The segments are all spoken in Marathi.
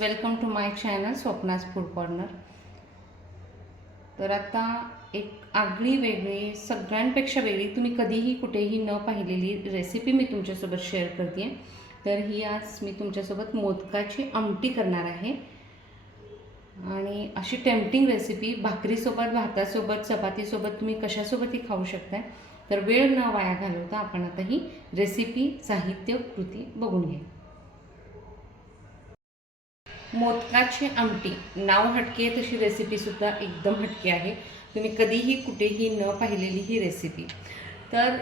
Welcome to my channel Swapna's food corner. तर आता एक आगळी वेगळी सगळ्यांपेक्षा वेगळी तुम्ही कधीही कुठेही न पाहिलेली रेसिपी मी तुमच्यासोबत शेअर करते तर ही आज मी तुमच्यासोबत मोदकाची आमटी करणार आहे. आणि अशी टेम्पटिंग रेसिपी भाकरीसोबत भातासोबत चपातीसोबत तुम्ही कशासोबतही खाऊ शकताय. तर वेळ न वाया घालवता आपण आता ही रेसिपी साहित्य कृती बघून घ्या. मोदकाची आमटी. नाव हटके आहे तशी रेसिपीसुद्धा एकदम हटके आहे. तुम्ही कधीही कुठेही न पाहिलेली ही रेसिपी तर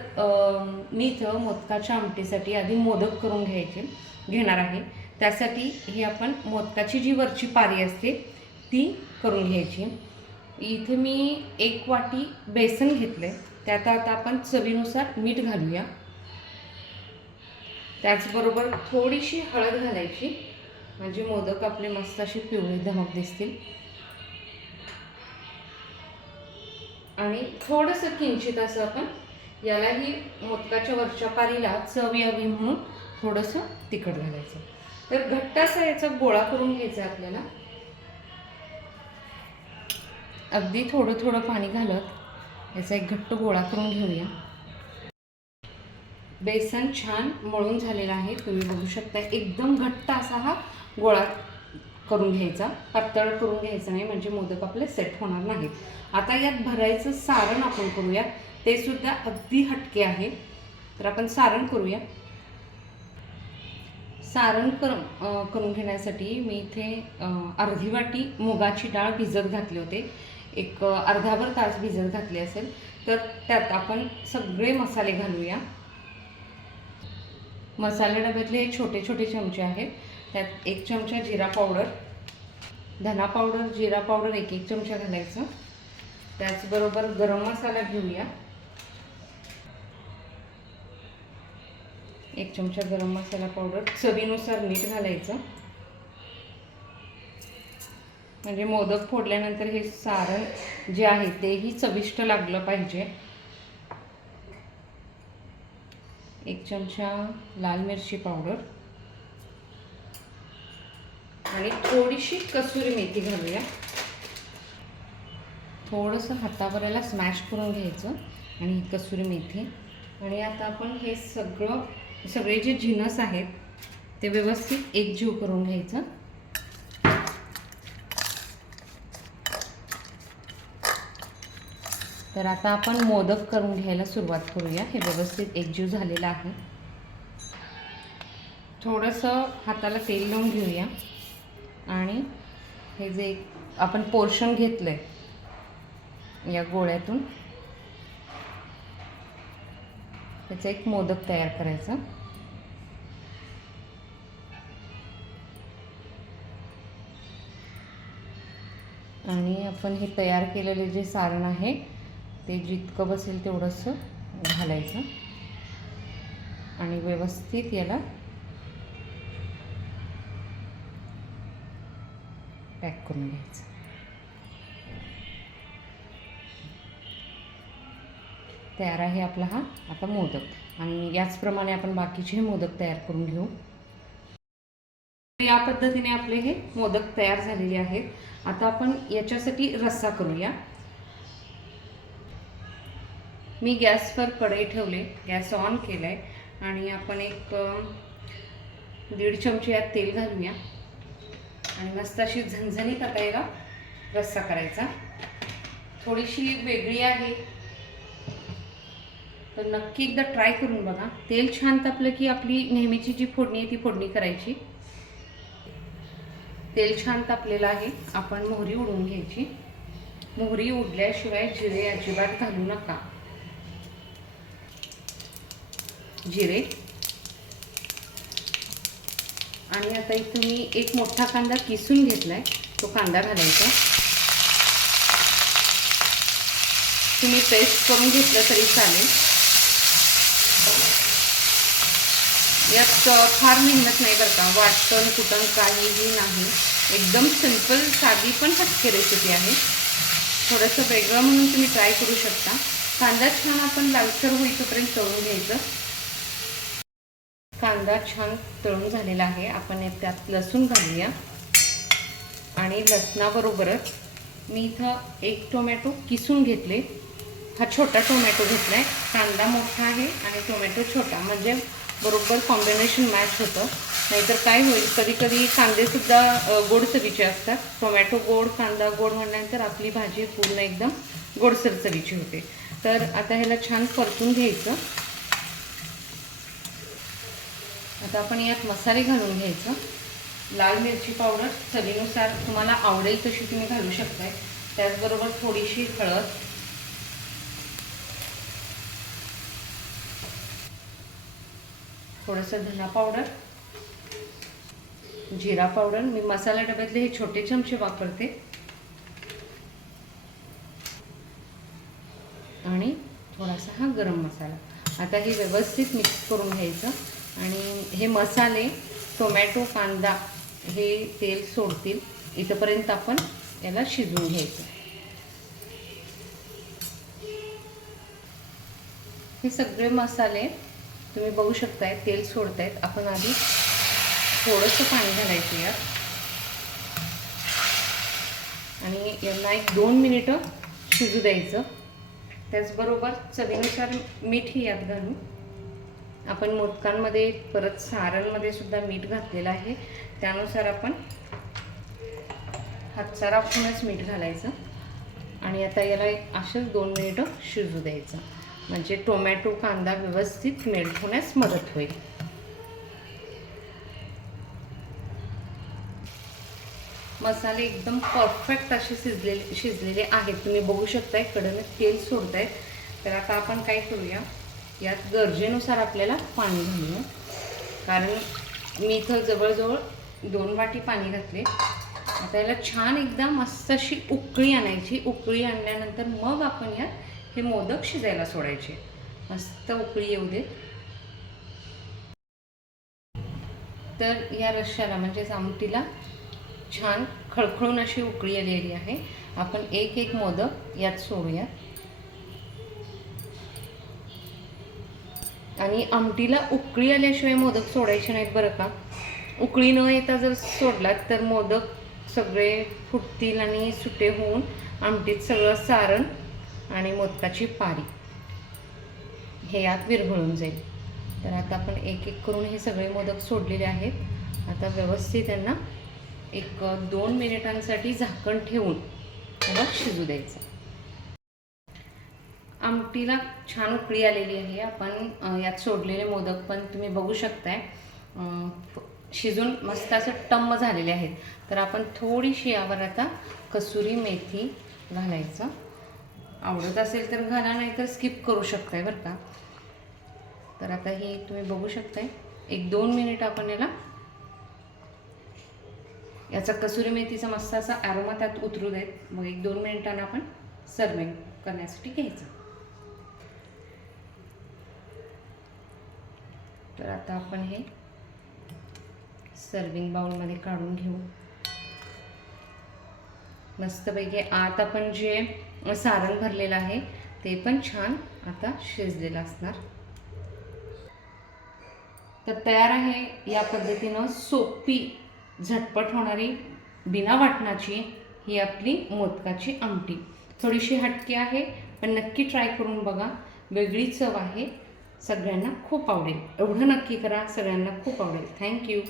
मी इथं मोदकाच्या आमटीसाठी आधी मोदक करून घ्यायचे घेणार आहे. त्यासाठी ही आपण मोदकाची जी वरची पारी असते ती करून घ्यायची. इथे मी एक वाटी बेसन घेतले त्यात आता आपण चवीनुसार मीठ घालूया. त्याचबरोबर थोडीशी हळद घालायची. माझी मोदक आपले मस्त असे पिवळे धमक दिसतील. आणि थोडंसं किंचित असं आपण यालाही मोदकाच्या वरच्या पारीला चव यावी म्हणून थोडंसं तिखट घालायचं. तर घट्ट असा याचा गोळा करून घ्यायचा आपल्याला. अगदी थोडं थोडं पाणी घालत याचा एक घट्ट गोळा करून घेऊया. बेसन छान मळून झालेला आहे. तुम्ही बघू शकता एकदम घट्ट असा हा गोळा करून घ्यायचा पातळ करून घ्यायचा नाही म्हणजे मोदक आपले सेट होणार नाहीत. आता यात भरायचं सारण आपण करूया ते सुद्धा अगदी हटके आहे. तर आपण सारण करूया सारण कर करून घेण्यासाठी मी इथे अर्धी वाटी मुगाची डाळ भिजत घातली होते. एक अर्धाभर तास भिजत घातली असेल तर त्यात आपण सगळे मसाले घालूया. मसाले डब्यातले हे छोटे छोटे चमचे आहेत. त्यात एक चमचा जिरा पावडर धना पावडर जिरा पावडर एक एक चमचा घालायचं. त्याचबरोबर गरम मसाला घेऊया. एक चमचा गरम मसाला पावडर चवीनुसार मीठ घालायचं. म्हणजे मोदक फोडल्यानंतर हे सारण जे आहे तेही चविष्ट लागलं पाहिजे. एक चमचा लाल मिरची पावडर. आणि थोडीशी कसुरी मेथी घालूया. थोडंसं हातावर याला स्मॅश करून घ्यायचं आणि ही कसुरी मेथी. आणि आता आपण हे सगळं सगळे जे जिनस आहेत ते व्यवस्थित एकजीव करून घ्यायचं. तर आता आपण मोदक करून घ्यायला सुरुवात करूया. हे व्यवस्थित एकजीव झालेलं आहे. थोडंसं हाताला तेल लावून घेऊया. आणि हे जे आपण पोर्शन घेतलं आहे या गोळ्यातून त्याचा एक मोदक तयार करायचा. आणि आपण हे तयार केलेले जे सारण आहे ते जितकं बसेल तेवढंसं घालायचं. आणि व्यवस्थित याला करून घ्यायचं. तयार आहे आपला हा आता मोदक. आणि याचप्रमाणे आपण बाकीचे मोदक तयार करून घेऊ. या पद्धतीने आपले हे मोदक तयार झालेले आहेत. आता आपण याच्यासाठी रस्सा करूया. मी गॅसवर कढई ठेवले गॅस ऑन केला आहे आणि आपण एक दीड चमचे यात तेल घालूया. आणि मस्त अशी झणझणीत आता याला रस्सा करायचा. थोडीशी वेगळी आहे. तर नक्की एकदा ट्राय करून बघा. तेल छान तापलं की आपली नेहमीची जी फोडणी आहे ती फोडणी करायची. तेल छान तापलेलं आहे. आपण मोहरी उडवून घ्यायची. मोहरी उडल्याशिवाय जिरे अजिबात घालू नका. जिरे. आणि आता इथं मी एक मोठा कांदा किसून घेतलाय. तो कांदा घालायचा. तुम्ही पेस्ट करून घेतलं तरी चालेल. यात फार मेहनत नाही बरं का. वाटण कुटण काहीही नाही. एकदम सिंपल साधी पण हटके रेसिपी आहे. थोडंसं वेगळं म्हणून तुम्ही ट्राय करू शकता. कांदा छान आपण लालसर होईतोपर्यंत तळून घ्यायचं. कांदा छान तळून झालेला आहे. आपण त्यात लसूण घालूया. आणि लसणाबरोबरच मी इथं एक टोमॅटो किसून घेतले. हा छोटा टोमॅटो घेतला आहे कांदा मोठा आहे आणि टोमॅटो छोटा. म्हणजे बरोबर कॉम्बिनेशन मॅच होतं. नाहीतर काय होईल? कधी कधी कांदेसुद्धा गोडसरीचे गोड चवीचे असतात. टोमॅटो गोड कांदा गोड म्हणल्यानंतर आपली भाजी पूर्ण एकदम गोडसर चवीची होते. तर आता ह्याला छान परतून घ्यायचं. आता आपण यात मसाले घालून घ्यायचं. लाल मिरची पावडर चवीनुसार तुम्हाला आवडेल तशी तुम्ही घालू शकताय. त्याचबरोबर थोडीशी हळद. थोडंसं धना पावडर. जिरा पावडर. मी मसाला डब्यातले हे छोटे चमचे वापरते. आणि थोडासा हा गरम मसाला. आता हे व्यवस्थित मिक्स करून घ्यायचं. आणि हे मसाले टोमॅटो कांदा हे तेल सोडतील. इथंपर्यंत आपण याला शिजवून घ्यायचं हे सगळे मसाले तुम्ही बघू शकताय तेल सोडतायत. आपण आधी थोडंसं पाणी घालायचं यात. आणि यांना एक दोन मिनिटं शिजू द्यायचं. त्याचबरोबर चवीनुसार मीठही यात घालू आपण मोदकांमध्ये परत सारणमध्ये सुद्धा मीठ घातलेलं आहे. त्यानुसार आपण हातचा राखूनच मीठ घालायचं. आणि आता याला एक असेच दोन मिनिटं शिजू द्यायचं. म्हणजे टोमॅटो कांदा व्यवस्थित मेल्ट होण्यास मदत होईल. मसाले एकदम परफेक्ट असे शिजलेले शिजलेले आहेत. तुम्ही बघू शकताय कडनं तेल सोडतायत. तर आता आपण काय करूया? यात गरजेनुसार आपल्याला पाणी घालणं कारण मी इथं जवळजवळ दोन वाटी पाणी घातले. आता याला छान एकदा मस्त अशी उकळी आणायची. उकळी आणल्यानंतर मग आपण यात हे मोदक शिजायला सोडायचे. मस्त उकळी येऊ दे. तर या रश्श्याला म्हणजेच आमटीला छान खळखळून अशी उकळी आलेली आहे. आपण एक एक मोदक यात सोडूया. आणि आमटीला उकळी आल्याशिवाय मोदक सोडायचे नाहीत बरं का. उकळी न येता जर सोडलात तर मोदक सगळे फुटतील आणि सुटे होऊन आमटीत सगळं सारण आणि मोदकाची पारी. हे यात विरघळून जाईल. तर आता आपण एक एक करून हे सगळे मोदक सोडलेले आहेत. आता व्यवस्थित त्यांना एक दोन मिनिटांसाठी झाकण ठेवून मग शिजू द्यायचं. आमटीला छान उकळी आलेली आहे. आपण यात सोडलेले मोदक पण तुम्ही बघू शकताय. शिजून मस्त असं टम्म झालेले आहेत. तर आपण थोडीशी यावर आता कसुरी मेथी घालायचं. आवडत असेल तर घाला नाही तर स्किप करू शकताय बरं का. तर आता हे तुम्ही बघू शकताय. एक दोन मिनिट आपण याला याचा कसुरी मेथीचा मस्त असा ॲरोमा त्यात उतरू देत. मग एक दोन मिनिटांना आपण सर्विंग करण्यासाठी घ्यायचं. तर आता आपण हे सर्विंग बाउलमध्ये काढून घेऊ. मस्तपैकी आत आपण जे सारण भरलेलं आहे ते पण छान आता शिजलेलं असणार. तर तयार आहे या पद्धतीनं सोपी झटपट होणारी बिना वाटणाची ही आपली मोदकाची आमटी. थोडीशी हटकी आहे पण नक्की ट्राय करून बघा. वेगळी चव आहे. सगळ्यांना खूप आवडेल. एवढं नक्की करा. सगळ्यांना खूप आवडेल. थँक्यू